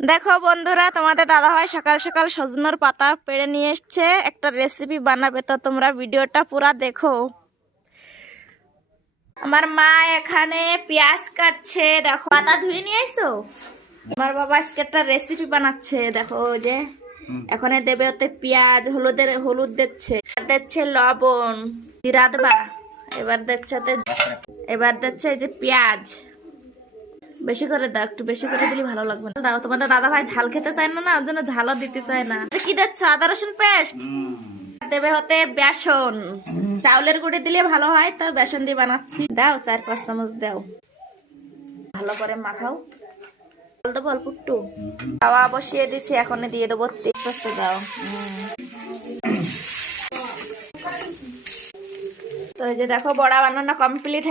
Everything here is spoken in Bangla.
দেখো বন্ধুরা, তোমাদের দাদাভাই সকাল সকাল সজনের পাতা পেড়ে নিয়ে এসছে, একটা রেসিপি বানাবে। তো তোমরা ভিডিওটা পুরা দেখো। আমার মা এখানে পেঁয়াজ কাটছে, দেখো। পাতা ধুয়ে নিয়ে আইসো। আমার বাবা আজকে একটা রেসিপি বানাচ্ছে, দেখো। ওই যে এখন দেবে ওতে পেঁয়াজ, হলুদ দিচ্ছে লবণ, জিরা দেবা। এবার দিচ্ছে এই যে পেঁয়াজ। বেশি করে দাও, একটু বেশি করে দিলে ভালো লাগবে না। দাও, তোমাদের দাদা ভাই ঝাল খেতে চায় না, ওর জন্য ঝালও দিতে চায় না। কি দিচ্ছ? আদা রসুন পেস্ট দেবে। হতে বেসন, চাউলের গুঁড়ি দিলে ভালো হয়, তো বেসন দিয়ে বানাচ্ছি। দাও 4-5 চামচ দাও, ভালো করে মাখাও। জল দেবো অল্প একটু। খাওয়া বসিয়ে দিচ্ছি, এখন দিয়ে দেবো তেজপাতা। দাও। তো এই যে দেখো, বড়া বানানো কমপ্লিট।